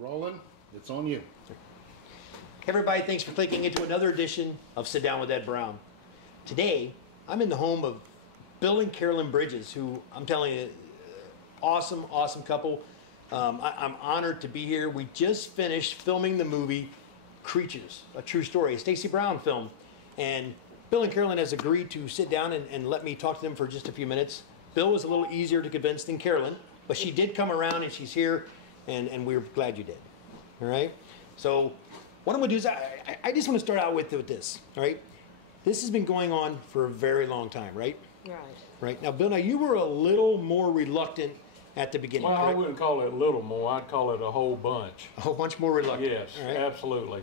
Rolling, it's on you. Everybody, thanks for clicking into another edition of Sit Down with Ed Brown. Today, I'm in the home of Bill and Carolyn Bridges, who I'm telling you, awesome, awesome couple. I'm honored to be here. We just finished filming the movie Creatures, a true story, a Stacy Brown film. And Bill and Carolyn has agreed to sit down and let me talk to them for just a few minutes. Bill was a little easier to convince than Carolyn, but she did come around and she's here, and we're glad you did. All right? So what I'm going to do is I just want to start out with this, all right? This has been going on for a very long time, right? Right. Right. Now, Bill, now you were a little more reluctant at the beginning, Well, correct? I wouldn't call it a little more. I'd call it a whole bunch. A whole bunch more reluctant. Yes, All right. absolutely.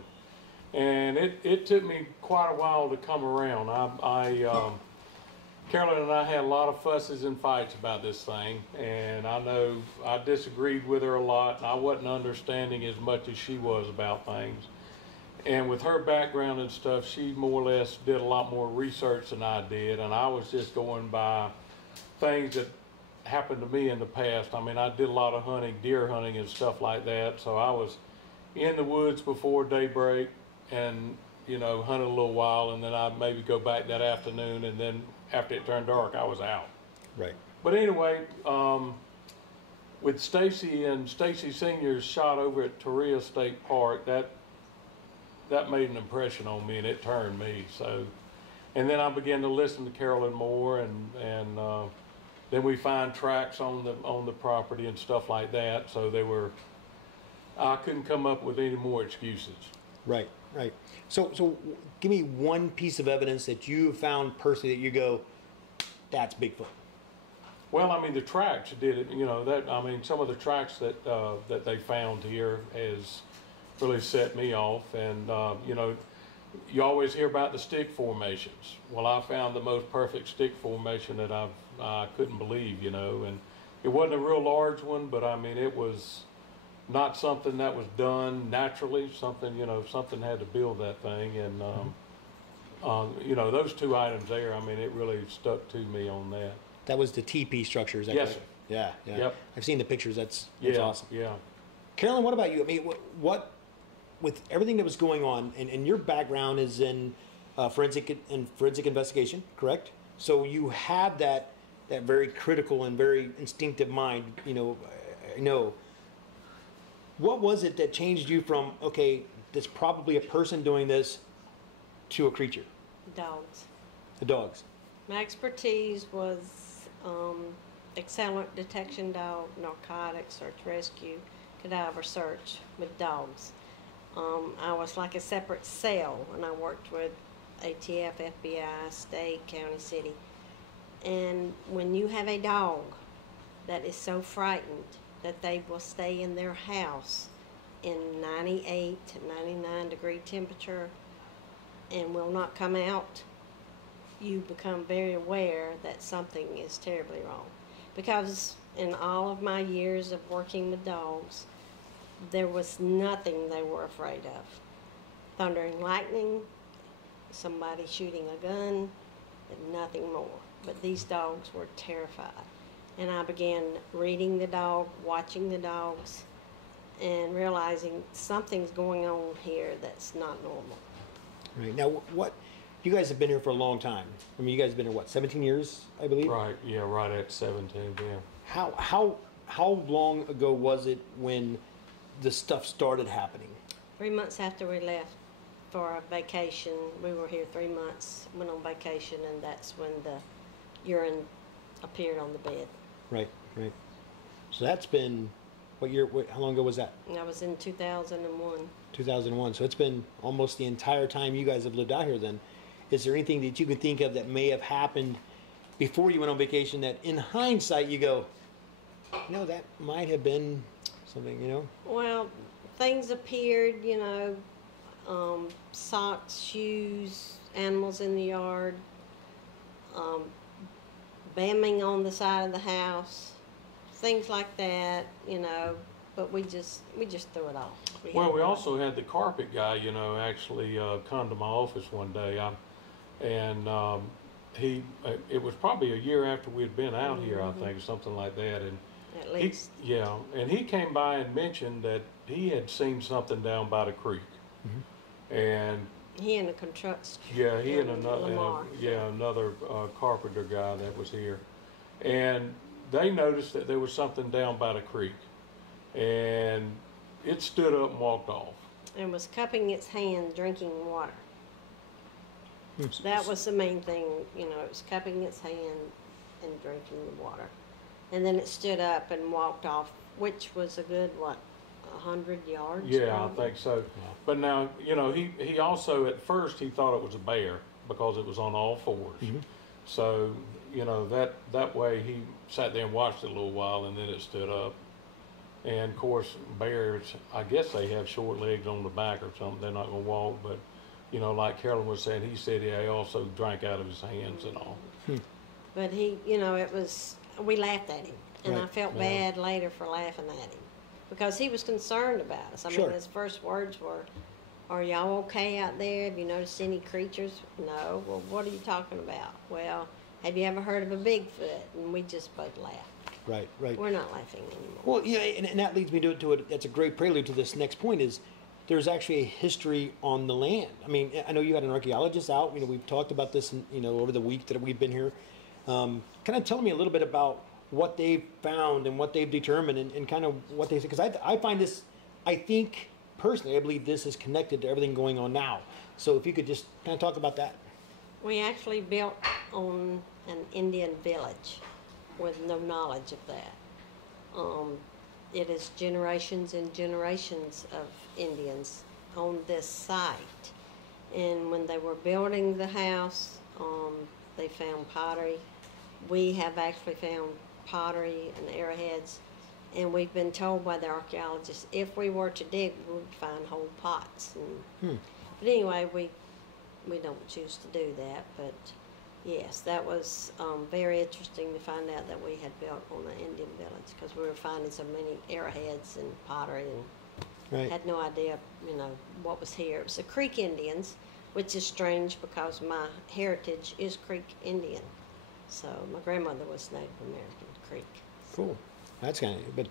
And it took me quite a while to come around. Carolyn and I had a lot of fusses and fights about this thing, and I know I disagreed with her a lot, and I wasn't understanding as much as she was about things. And with her background and stuff, she more or less did a lot more research than I did, and I was just going by things that happened to me in the past. I mean, I did a lot of hunting, deer hunting and stuff like that, so I was in the woods before daybreak and, you know, hunted a little while, and then I'd maybe go back that afternoon, and then after it turned dark, I was out. Right. But anyway, with Stacy and Stacy Sr.'s shot over at Torreya State Park, that made an impression on me, and it turned me. So, and then I began to listen to Carolyn more, and then we find tracks on the property and stuff like that. So I couldn't come up with any more excuses. Right. Right. So give me one piece of evidence that you have found personally that you go, that's Bigfoot. Well, I mean, the tracks did it. You know, I mean, some of the tracks that they found here has really set me off. And you know, you always hear about the stick formations. Well, I found the most perfect stick formation that I couldn't believe. You know, and it wasn't a real large one, but I mean, it was not something that was done naturally. Something, you know, something had to build that thing. And you know, those two items there, I mean, it really stuck to me on that. That was the TP structure, is that Yes, correct? Yeah, yeah. Yep. I've seen the pictures. That's Yeah, awesome. yeah. Carolyn, what about you? I mean, what with everything that was going on, and your background is in forensic investigation, correct? So you have that very critical and very instinctive mind. You know, I know. What was it that changed you from, okay, there's probably a person doing this, to a creature? Dogs. The dogs. My expertise was accelerant detection dog, narcotics, search rescue, cadaver search with dogs. I was like a separate cell, and I worked with ATF, FBI, state, county, city. And when you have a dog that is so frightened that they will stay in their house in 98 to 99 degree temperature and will not come out, you become very aware that something is terribly wrong. Because in all of my years of working with dogs, there was nothing they were afraid of. Thunder and lightning, somebody shooting a gun, and nothing more. But these dogs were terrified. And I began reading the dog, watching the dogs, and realizing something's going on here that's not normal. Right. Now, what, you guys have been here for a long time. I mean, you guys have been here, what, 17 years, I believe? Right, yeah, right at 17, yeah. How long ago was it when the stuff started happening? 3 months after we left for a vacation, we were here 3 months, went on vacation, and that's when the urine appeared on the bed. Right, right. So that's been, what year, how long ago was that? And that was in 2001. 2001. So it's been almost the entire time you guys have lived out here then. Is there anything that you could think of that may have happened before you went on vacation that in hindsight you go, you know, that might have been something, you know? Well, things appeared, you know, socks, shoes, animals in the yard, bamming on the side of the house, things like that, you know. but we just threw it off. Well, we also had the carpet guy, you know, actually come to my office one day. It was probably a year after we'd been out here, I think, or something like that. And At least. and he came by and mentioned that he had seen something down by the creek. And He and the construction. yeah, he and Lamar. another carpenter guy that was here, and they noticed that there was something down by the creek, and it stood up and walked off. And was cupping its hand, drinking water. That was the main thing, you know, it was cupping its hand and drinking the water. And then it stood up and walked off, which was a good, 100 yards? Yeah, probably? I think so. But now, you know, he also, at first, he thought it was a bear because it was on all fours. So, you know, that way he sat there and watched it a little while, and then it stood up. And of course, bears, I guess they have short legs on the back or something. They're not going to walk, but, you know, like Carolyn was saying, he said he also drank out of his hands and all. But he, you know, we laughed at him. And I Right. felt bad later for laughing at him. Because he was concerned about us. I Sure. mean, his first words were, "Are y'all okay out there? Have you noticed any creatures?" "No." "Well, what are you talking about?" "Well, have you ever heard of a Bigfoot?" And we just both laughed. Right, right. We're not laughing anymore. Well, yeah, and that leads me to it. That's a great prelude to this next point. Is there's actually a history on the land. I mean, I know you had an archaeologist out. You know, we've talked about this, over the week that we've been here. Kind of tell me a little bit about what they've found and what they've determined and kind of what they say. Because I find this, I think personally, I believe this is connected to everything going on now. So if you could just kind of talk about that. We actually built on an Indian village with no knowledge of that. It is generations and generations of Indians on this site. And when they were building the house, they found pottery. We have actually found pottery and arrowheads, and we've been told by the archaeologists if we were to dig, we would find whole pots. But anyway, we don't choose to do that. But yes, that was very interesting to find out that we had built on an Indian village, because we were finding so many arrowheads and pottery, and Right. had no idea, what was here. It was the Creek Indians, which is strange because my heritage is Creek Indian. So my grandmother was Native American, Creek. Cool. That's kind of, but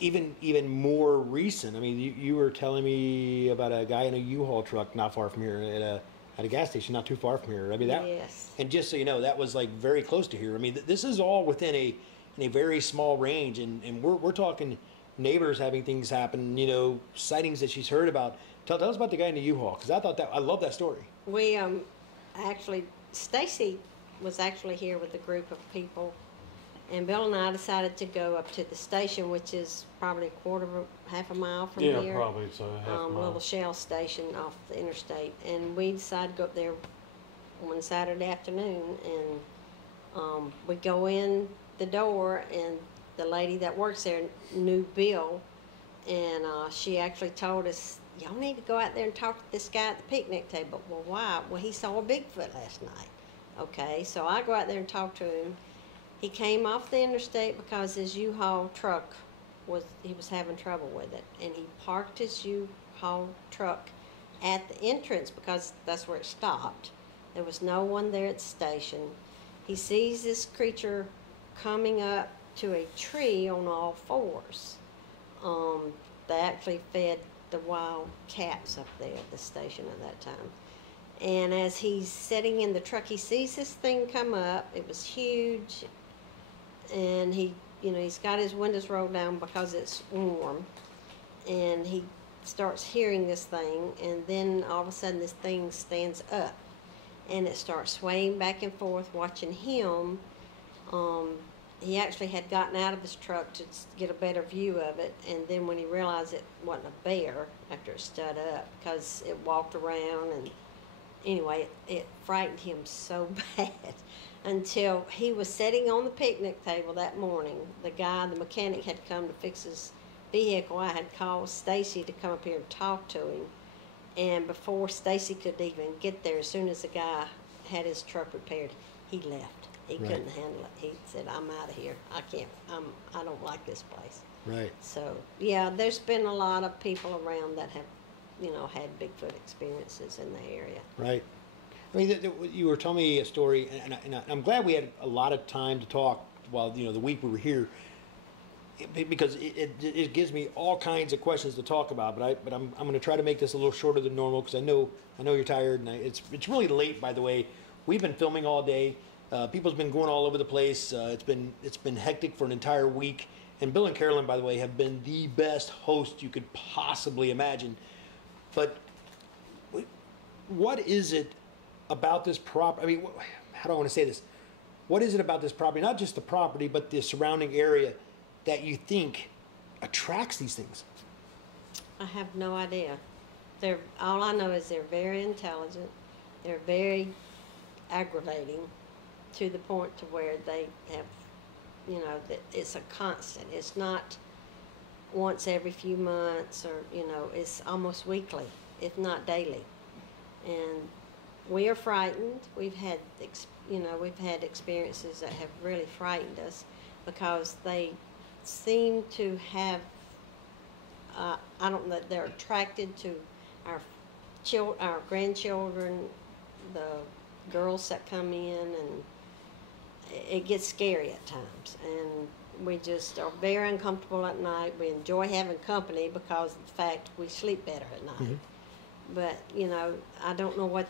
even more recent. I mean, you were telling me about a guy in a U-Haul truck not far from here at a gas station, not too far from here. I mean that. Yes. And just so you know, that was like very close to here. I mean, this is all within a very small range, and we're talking neighbors having things happen. Sightings that she's heard about. Tell us about the guy in the U-Haul, because I love that story. We actually, Stacy was actually here with a group of people, and Bill and I decided to go up to the station, which is probably half a mile from here. Yeah, probably so. Half a A mile. little shell station off the interstate, and we decided to go up there one Saturday afternoon, and we go in the door, and the lady that works there knew Bill, and she actually told us, "Y'all need to go out there and talk to this guy at the picnic table." "Well, why?" "Well, he saw a Bigfoot last night." Okay, so I go out there and talk to him. He came off the interstate because his U-Haul truck he was having trouble with it, and he parked his U-Haul truck at the entrance because that's where it stopped. There was no one there at the station. He sees this creature coming up to a tree on all fours. They actually fed the wild cats up there at the station at that time. And as he's sitting in the truck, he sees this thing come up. It was huge, and he's got his windows rolled down because it's warm, and he starts hearing this thing, and then all of a sudden this thing stands up, and it starts swaying back and forth, watching him. He actually had gotten out of his truck to get a better view of it, and then when he realized it wasn't a bear after it stood up, because it walked around, and anyway, it frightened him so bad until he was sitting on the picnic table that morning. The mechanic had come to fix his vehicle. I had called Stacy to come up here and talk to him, and before Stacy could even get there, as soon as the guy had his truck repaired, he left. He Right. couldn't handle it. He said, "I'm out of here. I don't like this place." Right. So, yeah, there's been a lot of people around that have, had Bigfoot experiences in the area. Right. I mean, you were telling me a story, and I'm glad we had a lot of time to talk while the week we were here, because it gives me all kinds of questions to talk about. But I'm going to try to make this a little shorter than normal, because I know you're tired, and it's really late. By the way, we've been filming all day. People's been going all over the place. It's been hectic for an entire week. And Bill and Carolyn, by the way, have been the best hosts you could possibly imagine. But what is it about this property? I mean, how do I want to say this? What is it about this property, not just the property, but the surrounding area, that you think attracts these things? I have no idea. All I know is they're very intelligent. They're very aggravating, to the point to where they have, that it's a constant. It's not once every few months, or it's almost weekly, if not daily. And we are frightened. We've had experiences that have really frightened us, because they seem to have, I don't know, they're attracted to our grandchildren, the girls that come in, and it gets scary at times. And we just are very uncomfortable at night. We enjoy having company because of the fact we sleep better at night. Mm-hmm. But, I don't know what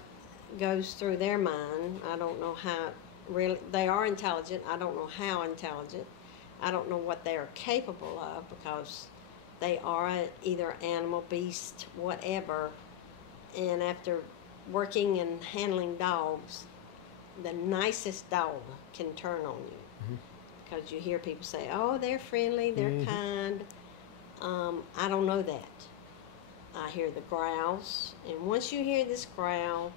goes through their mind. I don't know how really, they are intelligent. I don't know how intelligent. I don't know what they are capable of, because they are either animal, beast, whatever. And after working and handling dogs, the nicest dog can turn on you. Because you hear people say, oh, they're friendly, they're kind. I don't know that. I hear the growls, and once you hear this growl,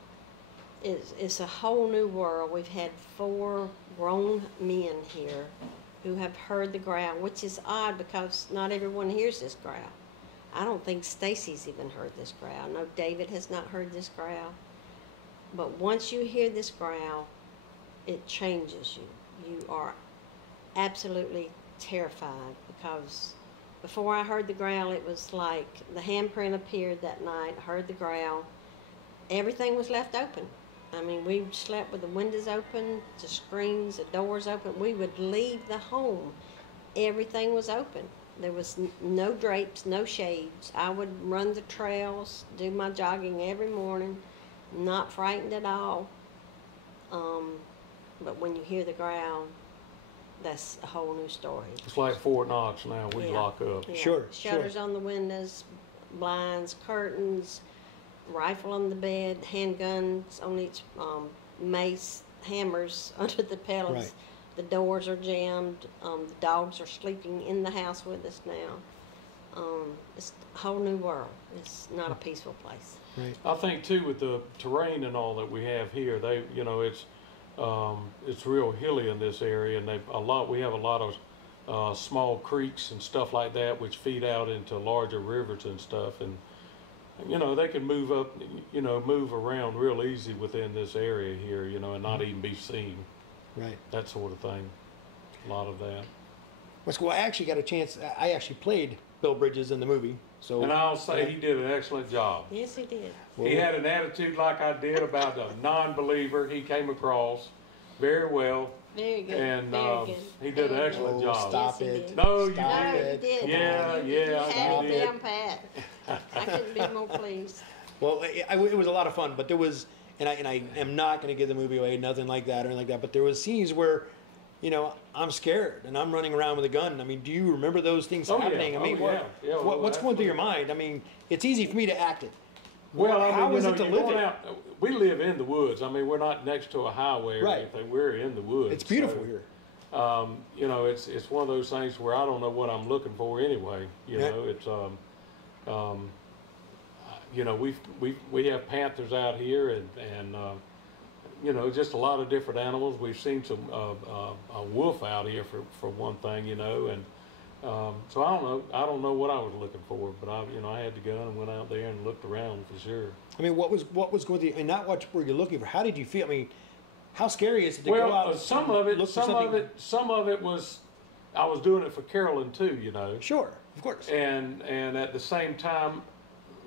it's a whole new world. We've had 4 grown men here who have heard the growl, which is odd, because not everyone hears this growl. I don't think Stacy's even heard this growl. No, David has not heard this growl. But once you hear this growl, it changes you. You are absolutely terrified, because before I heard the growl, it was like the handprint appeared that night. I heard the growl. Everything was left open. I mean, we slept with the windows open, the screens, the doors open. We would leave the home. Everything was open. There was no drapes, no shades. I would run the trails, do my jogging every morning, not frightened at all. But when you hear the growl, that's a whole new story. It's like Fort Knox now. We lock up. Yeah. Sure. Shutters on the windows, blinds, curtains, rifle on the bed, handguns on each, mace, hammers under the pillows. Right. The doors are jammed. The dogs are sleeping in the house with us now. It's a whole new world. It's not a peaceful place. Right. I think too, with the terrain and all that we have here, it's real hilly in this area, and we have a lot of small creeks and stuff like that, which feed out into larger rivers and stuff, and they can move up, move around real easy within this area here, and not even be seen. Right. That sort of thing. A lot of that. Well, I actually got a chance. I actually played Bill Bridges in the movie. So. And I'll say he did an excellent job. Yes, he did. Well, he had an attitude like I did about a non-believer. He came across very well. Very good. And Very good. he did an excellent job. Stop Yes, he it. did. No, you Stop No, it. you did. Yeah, You yeah, had you it did. down pat. I couldn't be more pleased. Well, it was a lot of fun, but there was, and I am not going to give the movie away, nothing like that or anything like that. But there was scenes where, I'm scared and I'm running around with a gun. I mean, do you remember those things happening? Yeah. I mean, what's going through your mind? I mean, it's easy for me to act it. Well, How is it to live it? We live in the woods. I mean, we're not next to a highway or Right. anything. We're in the woods. It's beautiful So, here. It's one of those things where I don't know what I'm looking for anyway. It's we have panthers out here and just a lot of different animals. We've seen some a wolf out here for one thing, and so I don't know what I was looking for, but I had the gun and went out there and looked around for sure. I mean, what was going through, and not what were you looking for? How did you feel? I mean, how scary is it to go out? Some of it was I was doing it for Carolyn too, you know. Sure, of course. And at the same time,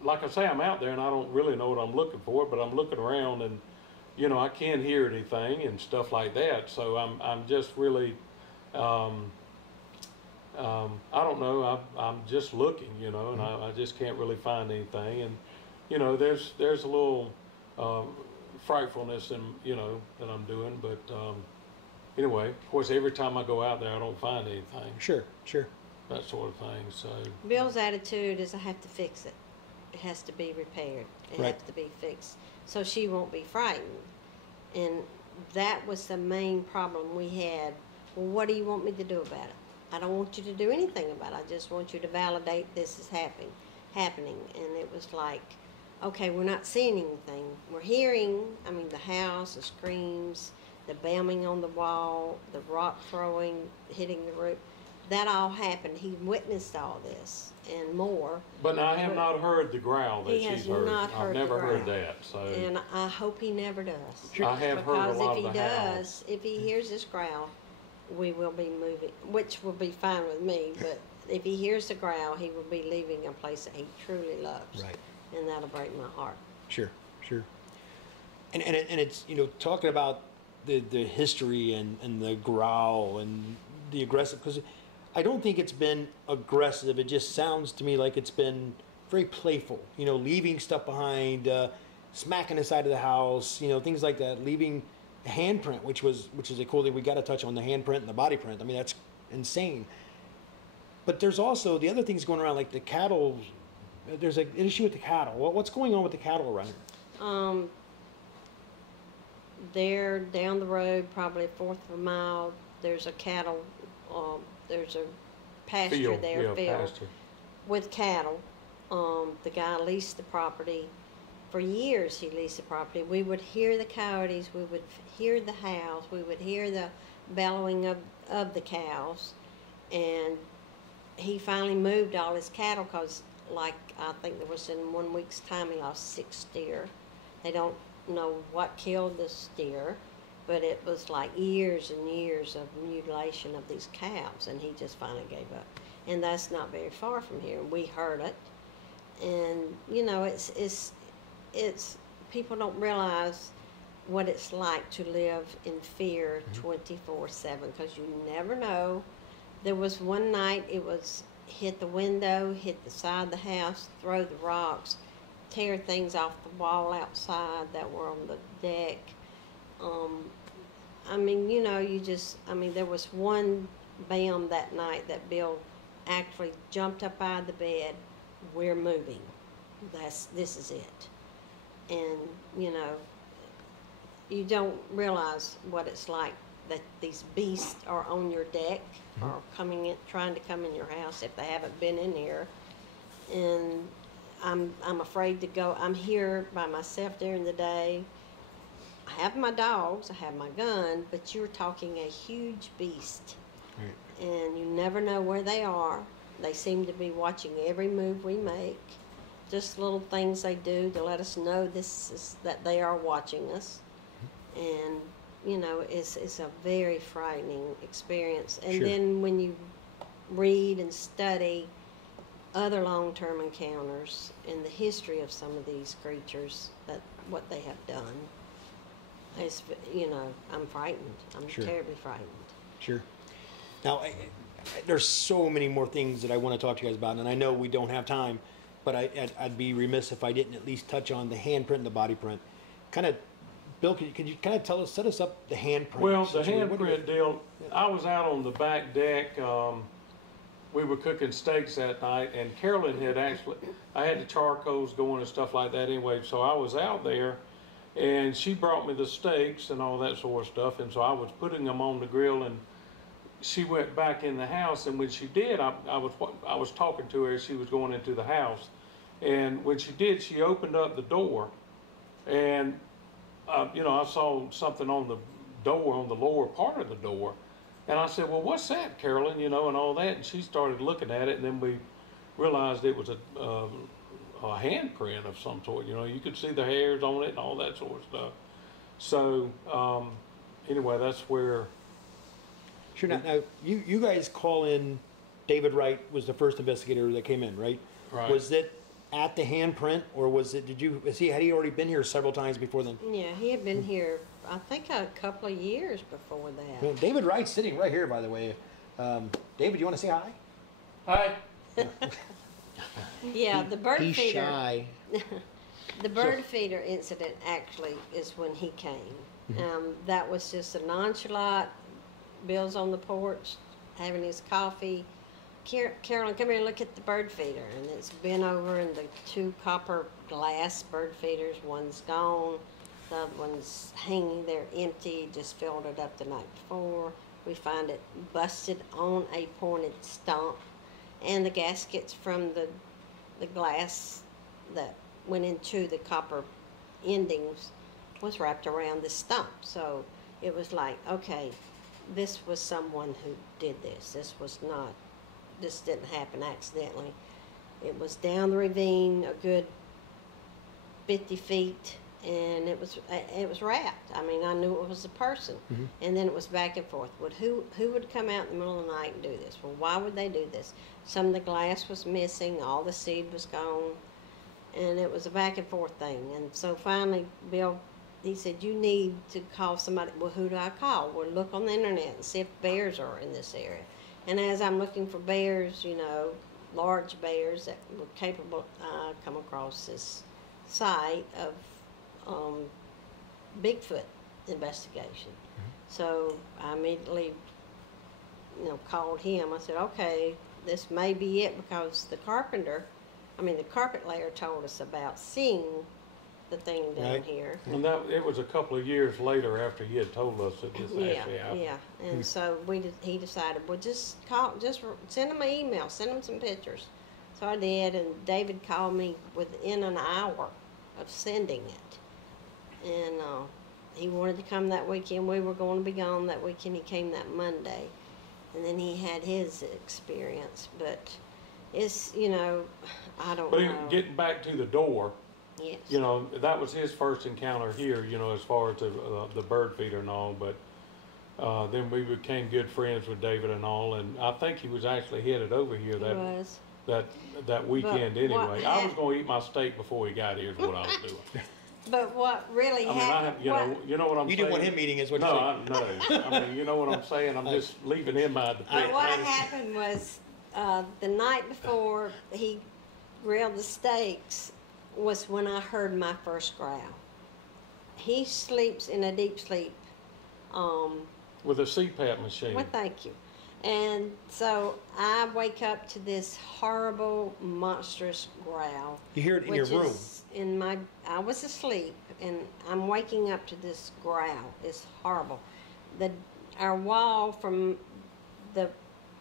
like I say, I'm out there and I don't really know what I'm looking for, but I'm looking around and, you know, I can't hear anything and stuff like that. So I'm just really, I don't know, I'm just looking, you know, and I just can't really find anything. And, you know, there's a little frightfulness in, you know, that I'm doing, but anyway, of course, every time I go out there, I don't find anything. Sure, sure. That sort of thing, so. Bill's attitude is I have to fix it. It has to be repaired. It Right. has to be fixed. So she won't be frightened. And that was the main problem we had. Well, what do you want me to do about it? I don't want you to do anything about it. I just want you to validate this is happening. And it was like, okay, we're not seeing anything. We're hearing, I mean, the house, the screams, the banging on the wall, the rock throwing, hitting the roof. That all happened. He witnessed all this and more. But I have not heard the growl that He she's has heard. not heard I've the never heard growl. that, so. And I hope he never does. I have heard a Because lot if of he the howls. does, if he hears this growl, we will be moving, which will be fine with me, but if he hears the growl, he will be leaving a place that he truly loves. Right. And that'll break my heart. Sure, sure. And it's, you know, talking about the history and the growl and the aggressive, because I don't think it's been aggressive. It just sounds to me like it's been very playful, you know, leaving stuff behind, smacking the side of the house, you know, things like that, leaving a handprint, which is a cool thing. We got to touch on the handprint and the body print. I mean, that's insane. But there's also the other things going around, like the cattle. There's an issue with the cattle. What's going on with the cattle around here? They're down the road, probably a fourth of a mile. There's a cattle, there's a pasture Field, there, yeah, field, pasture. with cattle. The guy leased the property. For years he leased the property. We would hear the coyotes, we would hear the howls, we would hear the bellowing of the cows. And he finally moved all his cattle because, like, I think there was in 1 week's time he lost 6 steer. They don't know what killed the steer, but it was like years and years of mutilation of these cows, and he just finally gave up. And that's not very far from here. We heard it, and you know, it's people don't realize what it's like to live in fear 24/7, because you never know. There was one night it was hit the window, hit the side of the house, throw the rocks, tear things off the wall outside that were on the deck. I mean, you know, there was one bam that night that Bill actually jumped up out of the bed. We're moving. This is it. And, you know, you don't realize what it's like that these beasts are on your deck or coming in, trying to come in your house if they haven't been in here. And I'm afraid to go. I'm here by myself during the day. I have my dogs, I have my gun, but you're talking a huge beast. Right. And you never know where they are. They seem to be watching every move we make. Just little things they do to let us know that they are watching us. And, you know, it's a very frightening experience. And then when you read and study other long-term encounters and the history of some of these creatures, that what they have done, it's, you know, I'm frightened. I'm terribly frightened. Sure. Now, there's so many more things that I want to talk to you guys about, and I know we don't have time, but I'd be remiss if I didn't at least touch on the handprint and the body print. Kind of, Bill, could you kind of set us up the handprint? Well, the handprint deal, I was out on the back deck. We were cooking steaks that night, and Carolyn had I had the charcoals going and stuff like that anyway, so I was out there, and she brought me the steaks and all that sort of stuff, and so I was putting them on the grill, and she went back in the house, and when she did, I was talking to her as she was going into the house, and when she did, she opened up the door, and you know, I saw something on the door, on the lower part of the door, and I said, well, what's that, Carolyn, you know, and all that, and she started looking at it, and then we realized it was a handprint of some sort, you know, you could see the hairs on it and all that sort of stuff. So anyway, that's where Sure. Now you guys call in. David Wright was the first investigator that came in, right? Right. Was it at the handprint, or was it? Had he already been here several times before then? Yeah, he had been here, I think, a couple of years before that. Well, David Wright's sitting right here, by the way. David, you want to say hi? Hi. Yeah, the bird He's feeder. shy. The bird feeder incident actually is when he came. That was just a nonchalant. Bill's on the porch having his coffee. Carolyn, come here and look at the bird feeder. And it's been over, and the 2 copper glass bird feeders, one's gone, the other one's hanging there empty, just filled it up the night before. We find it busted on a pointed stump, and the gaskets from the glass that went into the copper endings was wrapped around the stump. So it was like, okay, this was someone who did this. This didn't happen accidentally. It was down the ravine a good 50 feet, and it was wrapped. I mean, I knew it was a person. And then it was back and forth. Who would come out in the middle of the night and do this? Well, why would they do this? Some of the glass was missing, all the seed was gone, and it was a back and forth thing. And so finally, Bill, he said, you need to call somebody. Well, who do I call? Well, look on the internet and see if bears are in this area. And as I'm looking for bears, large bears that were capable, I come across this site of Bigfoot investigation. So I immediately, called him. I said, okay, this may be it, because the carpet layer told us about seeing the thing down here. And it was a couple of years later after he had told us that this actually happened. Yeah, and so he decided, well, just send him an email, send him some pictures. So I did, and David called me within an hour of sending it. And he wanted to come that weekend. We were going to be gone that weekend. He came that Monday. And then he had his experience. But it's, I don't know. But getting back to the door, yes. That was his first encounter here, as far as the bird feeder and all. But then we became good friends with David and all. And I think he was actually headed over here that weekend anyway. I was going to eat my steak before he got here is what I was doing. But what really happened? You know what I'm saying? You didn't want him eating, is what you're saying. No. I mean, you know what I'm saying? I'm just leaving him out. What happened was the night before he grilled the steaks was when I heard my first growl. He sleeps in a deep sleep. With a CPAP machine. Well, thank you. And so I wake up to this horrible, monstrous growl. You hear it in your room. I was asleep, and I'm waking up to this growl. It's horrible. Our wall from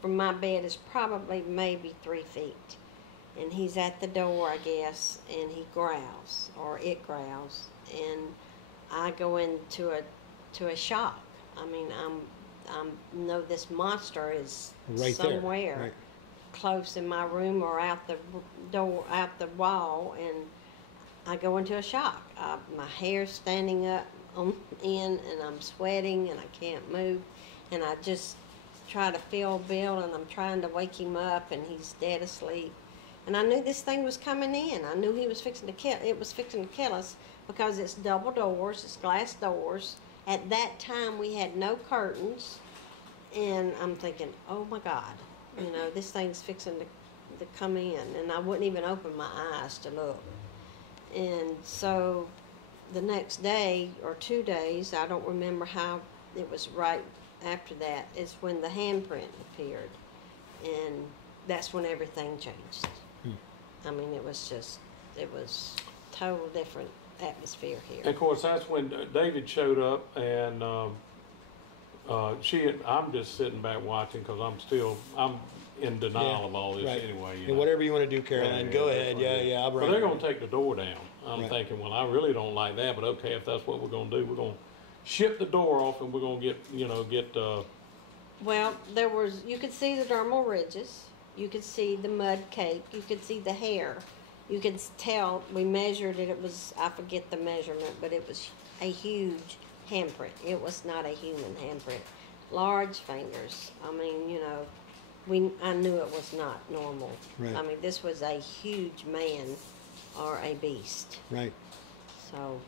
my bed is probably maybe 3 feet. And he's at the door, I guess, and he growls, or it growls. And I go into a shock. I mean, know this monster is right somewhere there. Right. close in my room or out the door, out the wall, and I go into a shock. My hair's standing up on end, and I'm sweating, and I can't move, and I just try to feel Bill, and I'm trying to wake him up, and he's dead asleep. And I knew this thing was coming in. I knew he was fixing to kill. It was fixing to kill us because it's double doors, it's glass doors. At that time, we had no curtains, and I'm thinking, oh my God, this thing's fixing to come in, and I wouldn't even open my eyes to look. And so the next day or 2 days, I don't remember how, it was right after that, is when the handprint appeared, and that's when everything changed. I mean, it was total different atmosphere here. And of course, that's when David showed up, and I'm just sitting back watching because I'm in denial of all this anyway. And whatever you want to do, Caroline, go ahead. Yeah, I'll bring But they're going to take the door down. I'm thinking, well, I really don't like that, but okay, if that's what we're going to do, we're going to ship the door off, and we're going to get. Well, you could see the dermal ridges. You could see the mud cake. You could see the hair. You could tell, we measured it, I forget the measurement, but it was a huge handprint. It was not a human handprint. large fingers. I mean, you know, I knew it was not normal. Right. I mean, this was a huge man or a beast. Right. So,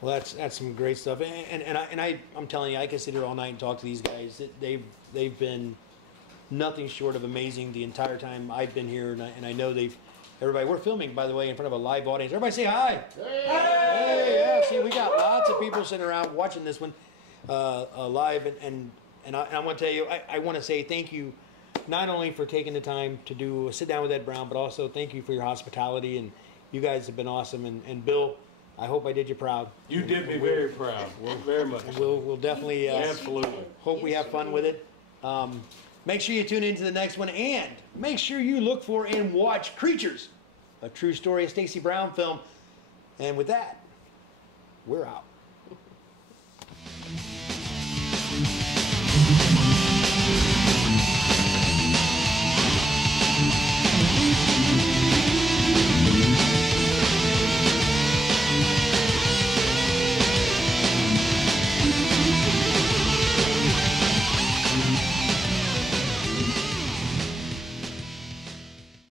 Well, that's some great stuff, I'm telling you, I could sit here all night and talk to these guys. They've been nothing short of amazing the entire time I've been here, and I know everybody. We're filming, by the way, in front of a live audience. Everybody say hi. Hey, yeah. See, we got lots of people sitting around watching this one live, and I want to tell you, I want to say thank you, not only for taking the time to do a sit down with Ed Brown, but also thank you for your hospitality, and you guys have been awesome. And Bill, I hope I did you proud. You did me very proud, very much. We'll definitely Absolutely. hope we have fun with it. Make sure you tune into the next one, and make sure you look for and watch Creatures, a true story of Stacy Brown film. And with that, we're out.